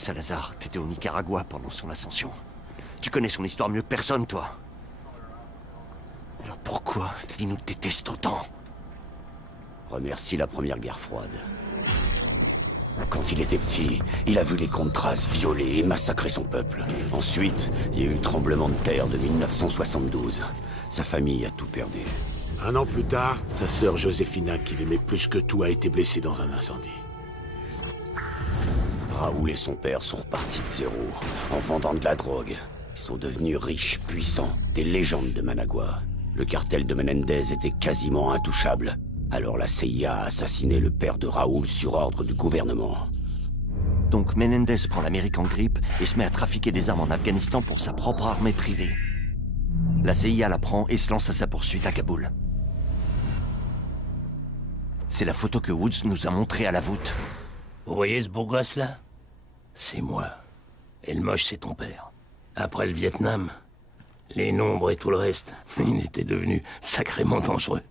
Salazar, t'étais au Nicaragua pendant son ascension. Tu connais son histoire mieux que personne, toi. Alors pourquoi il nous déteste autant? Remercie la première guerre froide. Quand il était petit, il a vu les Contras violer et massacrer son peuple. Ensuite, il y a eu le tremblement de terre de 1972. Sa famille a tout perdu. Un an plus tard, sa sœur Josefina, qu'il aimait plus que tout, a été blessée dans un incendie. Raoul et son père sont repartis de zéro, en vendant de la drogue. Ils sont devenus riches, puissants, des légendes de Managua. Le cartel de Menendez était quasiment intouchable. Alors la CIA a assassiné le père de Raoul sur ordre du gouvernement. Donc Menendez prend l'Amérique en grippe et se met à trafiquer des armes en Afghanistan pour sa propre armée privée. La CIA la prend et se lance à sa poursuite à Kaboul. C'est la photo que Woods nous a montrée à la voûte. Vous voyez ce beau gosse là? C'est moi. Et le moche, c'est ton père. Après le Vietnam, les nombres et tout le reste, il était devenu sacrément dangereux.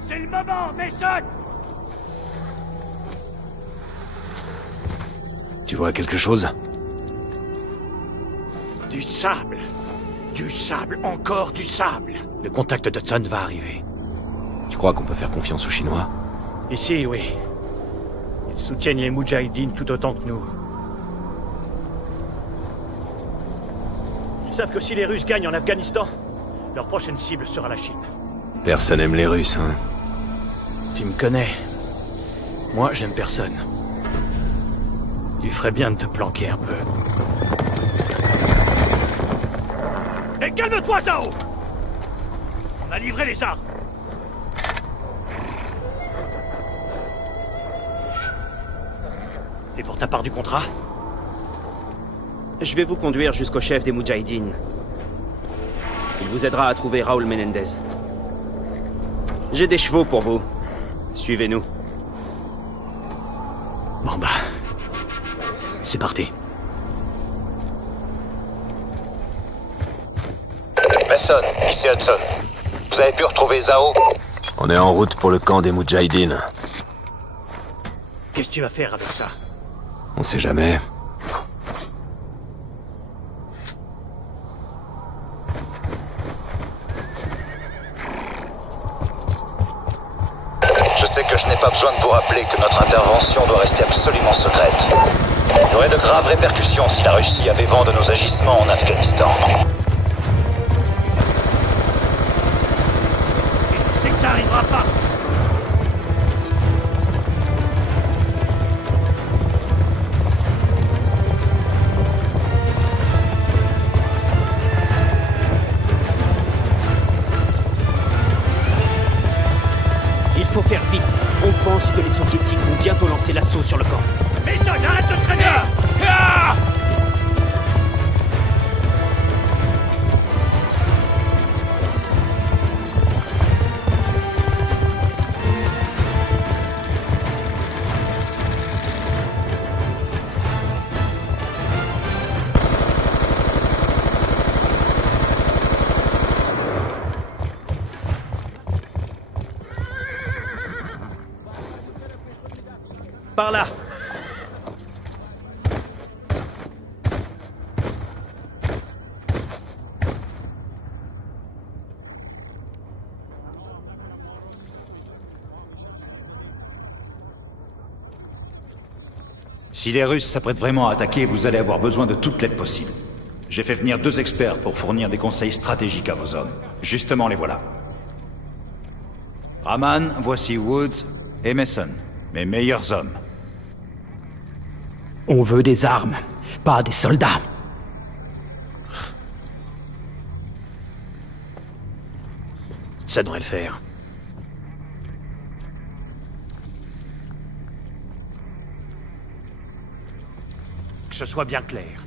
C'est le moment, Mason! Tu vois quelque chose? Du sable. Du sable, encore du sable. Le contact d'Hudson va arriver. Tu crois qu'on peut faire confiance aux Chinois? Ici, oui. Ils soutiennent les Moudjahidines tout autant que nous. Ils savent que si les Russes gagnent en Afghanistan, leur prochaine cible sera la Chine. Personne aime les Russes, hein? Tu me connais. Moi, j'aime personne. Tu ferais bien de te planquer un peu. Et calme-toi, Zhao! On a livré les armes. Et pour ta part du contrat? Je vais vous conduire jusqu'au chef des Moudjahidines. Il vous aidera à trouver Raoul Menendez. J'ai des chevaux pour vous. Suivez-nous. Bon bah... c'est parti. Mason, ici Hudson. Vous avez pu retrouver Zhao? On est en route pour le camp des Moudjahidines. Qu'est-ce que tu vas faire avec ça? On sait jamais. Je sais que je n'ai pas besoin de vous rappeler que notre intervention doit rester absolument secrète. Il y aurait de graves répercussions si la Russie avait vent de nos agissements en Afghanistan. C'est que ça arrivera pas! Il faut faire vite. On pense que les soviétiques vont bientôt lancer l'assaut sur le camp. Mason, arrête de traîner! Ah! Par là. Si les Russes s'apprêtent vraiment à attaquer, vous allez avoir besoin de toute l'aide possible. J'ai fait venir 2 experts pour fournir des conseils stratégiques à vos hommes. Justement, les voilà. Raman, voici Woods et Mason, mes meilleurs hommes. On veut des armes, pas des soldats. Ça devrait le faire. Que ce soit bien clair.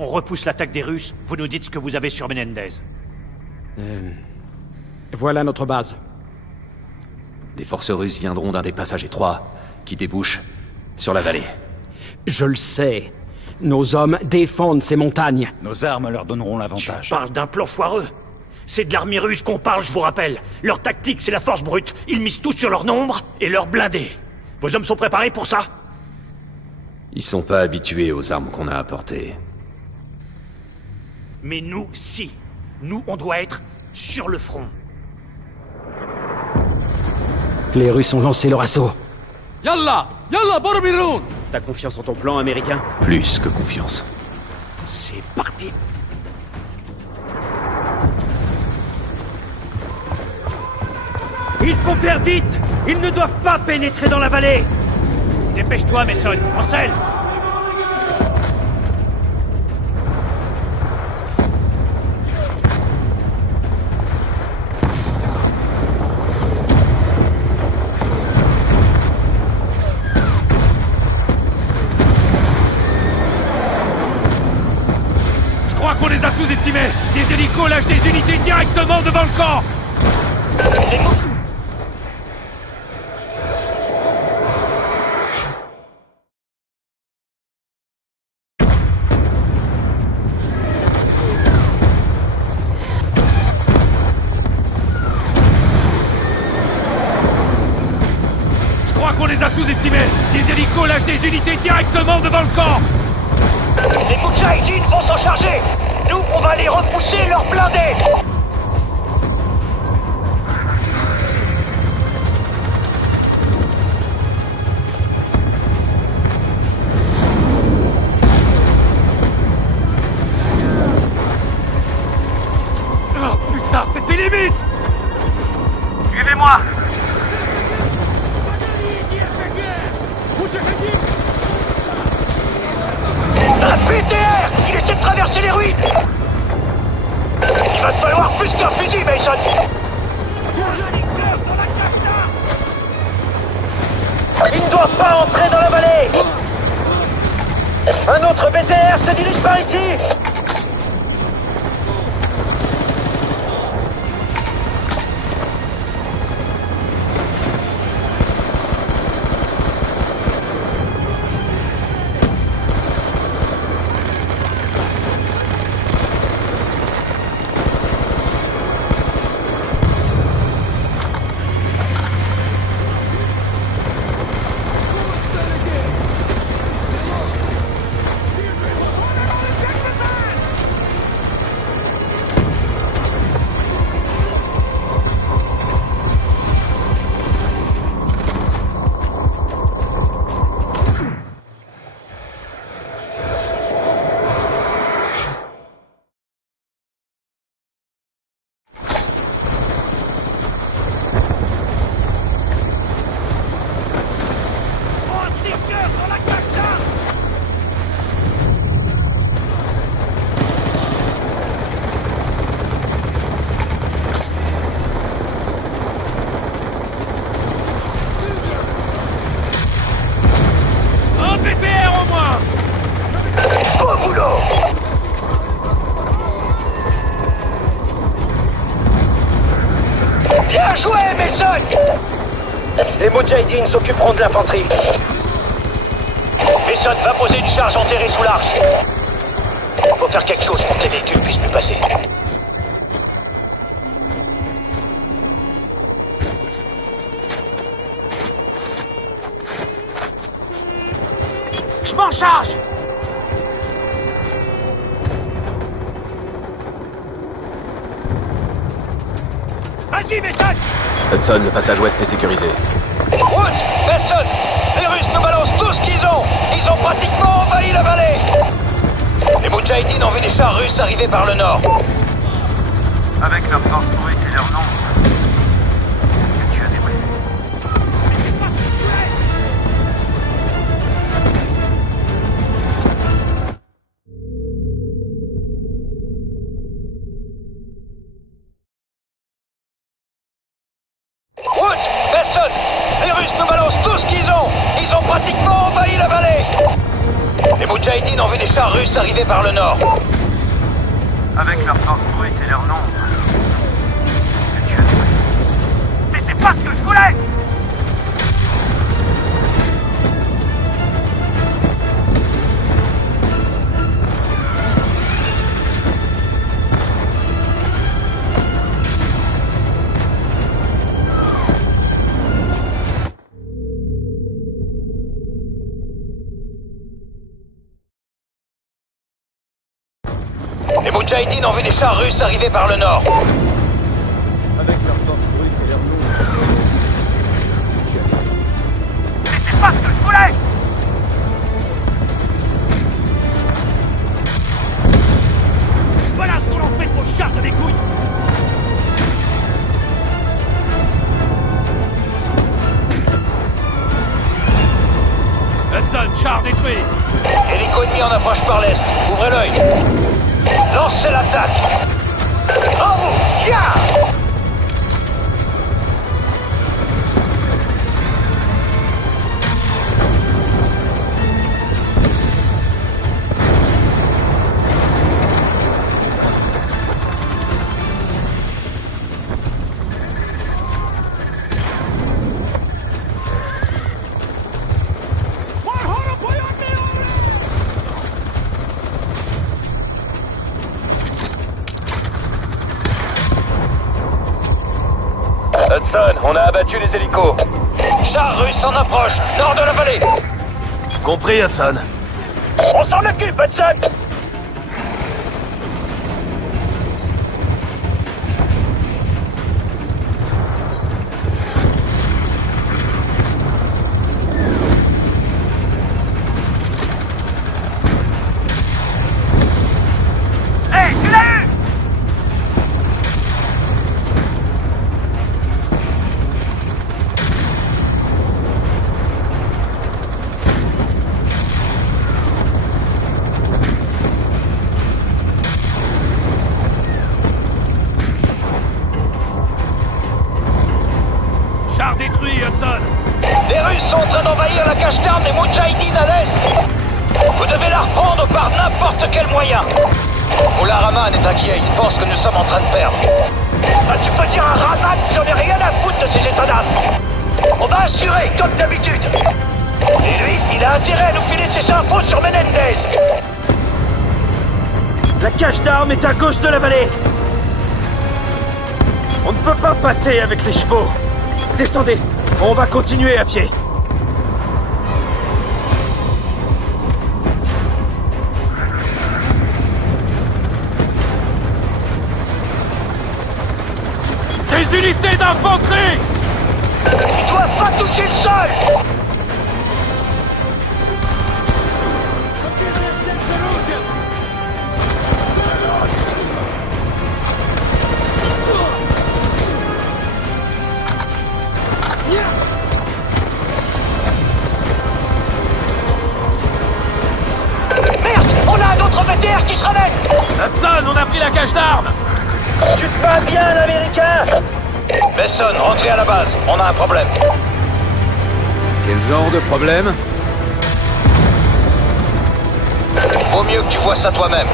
On repousse l'attaque des Russes, vous nous dites ce que vous avez sur Menendez. Voilà notre base. Les forces russes viendront d'un des passages étroits qui débouchent sur la vallée. Je le sais. Nos hommes défendent ces montagnes. Nos armes leur donneront l'avantage. Tu parles d'un plan foireux. C'est de l'armée russe qu'on parle, je vous rappelle. Leur tactique, c'est la force brute. Ils misent tout sur leur nombre et leurs blindés. Vos hommes sont préparés pour ça? Ils sont pas habitués aux armes qu'on a apportées. Mais nous, si. Nous, on doit être sur le front. Les Russes ont lancé leur assaut. Yallah! Yallah, Borobiroun! T'as confiance en ton plan américain? Plus que confiance. C'est parti! Il faut faire vite! Ils ne doivent pas pénétrer dans la vallée! Dépêche-toi, Mason! En selle! Je crois qu'on les a sous-estimés! Des hélicos lâchent des unités directement devant le camp! Je crois qu'on les a sous-estimés! Des hélicos lâchent des unités directement devant le camp! Les Moudjahidines vont s'en charger! Nous, on va aller repousser leurs blindés! Oh putain, c'était limite! Suivez-moi! Un PTR! Il essaie de traverser les ruines! Il va te falloir plus qu'un fusil, Mason! Il ne doit pas entrer dans la vallée! Un autre BTR se dirige par ici! Bien joué, Mason! Les Moudjahidines s'occuperont de l'infanterie. Mason va poser une charge enterrée sous l'arche. Faut faire quelque chose pour que les véhicules puissent plus passer. Je m'en charge! Vas-y, Mason! Hudson, le passage ouest est sécurisé. Woods, Mason, les Russes nous balancent tout ce qu'ils ont. Ils ont pratiquement envahi la vallée. Les Moudjahidines ont vu des chars russes arriver par le nord. Avec leur force brute et leur nombre, est-ce que tu as débriefé? Woods, Mason, les Russes nous balancent tout ce qu'ils ont. Ils ont pratiquement envahi la vallée. Les Moudjahidines ont vu des chars russes arriver par le nord. Avec leur force brute et leur nombre, pas ce que je voulais! Les Moudjahidines ont vu des chars russes arriver par le nord. Avec leur force brute et leur nom. C'était pas ce que je voulais! Voilà ce qu'on en fait de vos chars de des couilles! Hudson, char détruit! Hélico ennemi en approche par l'est. Ouvrez l'œil. Lancez l'attaque. En vous! Ya! Hudson, on a abattu les hélicos. Chars russes en approche, nord de la vallée. Compris, Hudson. On s'en occupe, Hudson! Hé, tu l'as eu! Char détruit, Hudson! Les Russes sont en train d'envahir la cache d'armes des Moudjahidines à l'est. Vous devez la reprendre par n'importe quel moyen. Moulin Rahman est inquiet, il pense que nous sommes en train de perdre. Ah, tu peux dire à Rahman que j'en ai rien à foutre de ces états d'âme! On va assurer, comme d'habitude! Et lui, il a intérêt à nous filer ses infos sur Menendez! La cache d'armes est à gauche de la vallée. On ne peut pas passer avec les chevaux. Descendez, on va continuer à pied. Des unités d'infanterie! Ils doivent pas toucher le sol! Merde! On a un autre VTR qui se ramène! Hudson, on a pris la cache d'armes! Tu te bats bien, l'américain! Mason, rentrez à la base, on a un problème. Quel genre de problème? Vaut mieux que tu vois ça toi-même.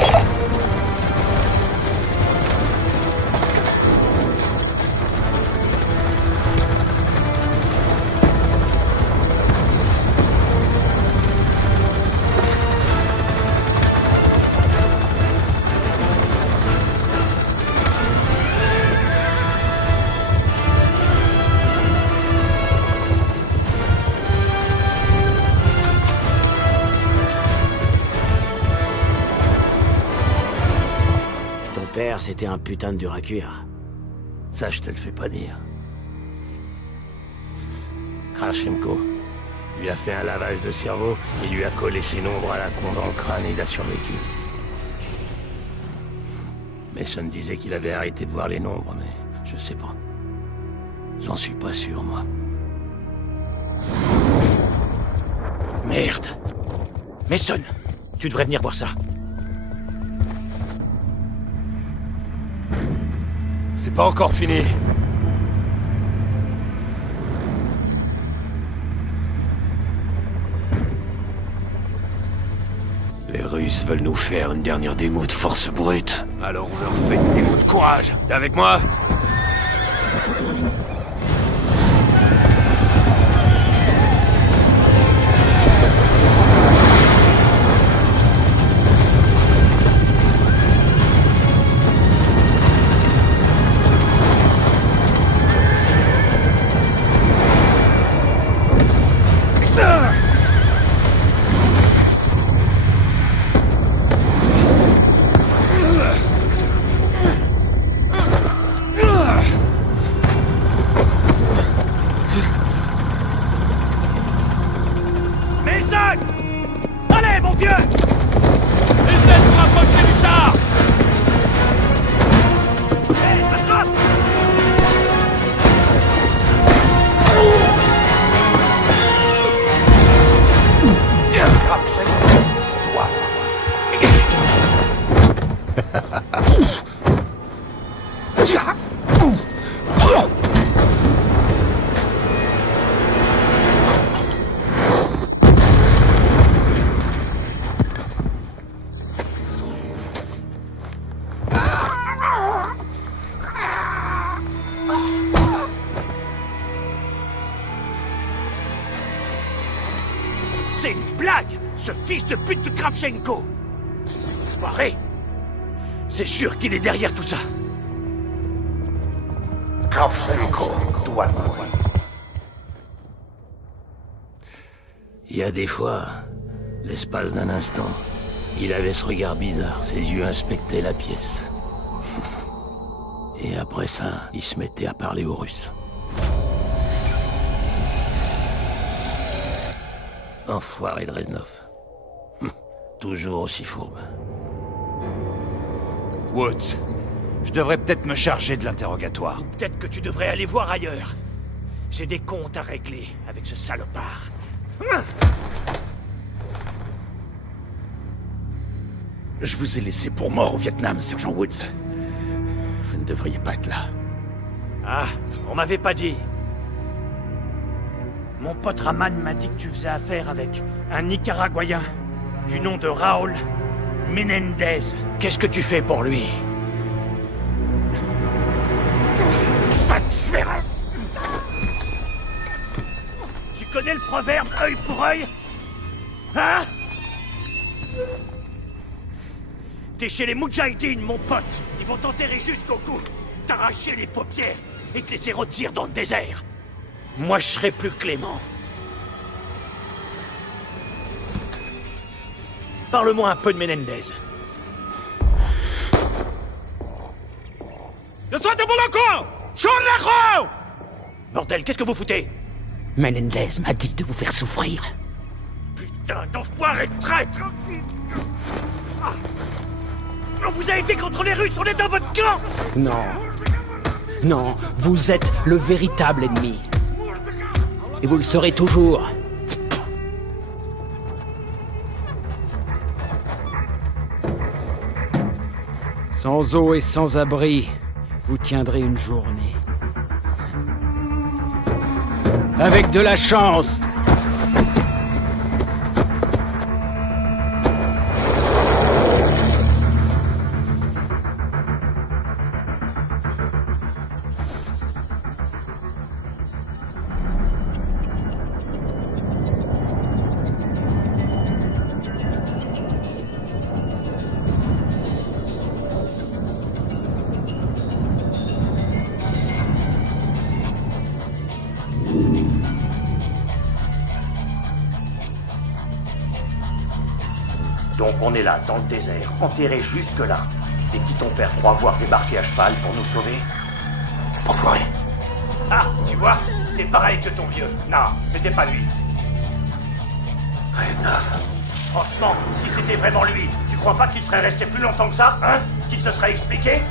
C'était un putain de dur à cuire. Ça, je te le fais pas dire. Krashenko lui a fait un lavage de cerveau et lui a collé ses nombres à la con dans le crâne et il a survécu. Mason disait qu'il avait arrêté de voir les nombres, mais je sais pas. J'en suis pas sûr, moi. Merde! Mason, tu devrais venir voir ça. C'est pas encore fini. Les Russes veulent nous faire une dernière démo de force brute. Alors on leur fait une démo de courage. T'es avec moi? C'est une blague, ce fils de pute de Kravchenko. Foiré. C'est sûr qu'il est derrière tout ça. Kravchenko doit mourir. Il y a des fois, l'espace d'un instant, il avait ce regard bizarre, ses yeux inspectaient la pièce. Et après ça, il se mettait à parler aux Russes. Enfoiré de Reznov. Toujours aussi fourbe. Woods, je devrais peut-être me charger de l'interrogatoire. Peut-être que tu devrais aller voir ailleurs. J'ai des comptes à régler avec ce salopard. Je vous ai laissé pour mort au Vietnam, Sergent Woods. Vous ne devriez pas être là. Ah, on m'avait pas dit. Mon pote Raman m'a dit que tu faisais affaire avec un Nicaraguayen du nom de Raúl Menendez. Qu'est-ce que tu fais pour lui? Va te faire... Tu connais le proverbe œil pour œil? Hein? T'es chez les Moudjahidines, mon pote. Ils vont t'enterrer jusqu'au cou, t'arracher les paupières et te laisser rôtir dans le désert. Moi, je serai plus clément. Parle-moi un peu de Menendez. Bordel, qu'est-ce que vous foutez? Menendez m'a dit de vous faire souffrir. Putain d'enfoiré de traître! On vous a aidé contre les Russes, on est dans votre camp! Non. Non, vous êtes le véritable ennemi. Et vous le serez toujours. Sans eau et sans abri, vous tiendrez une journée. Avec de la chance. Donc on est là, dans le désert, enterré jusque-là. Et qui ton père croit voir débarquer à cheval pour nous sauver? C'est enfoiré. Ah, tu vois, t'es pareil que ton vieux. Non, c'était pas lui. Reznov. Franchement, si c'était vraiment lui, tu crois pas qu'il serait resté plus longtemps que ça, hein? Qu'il se serait expliqué?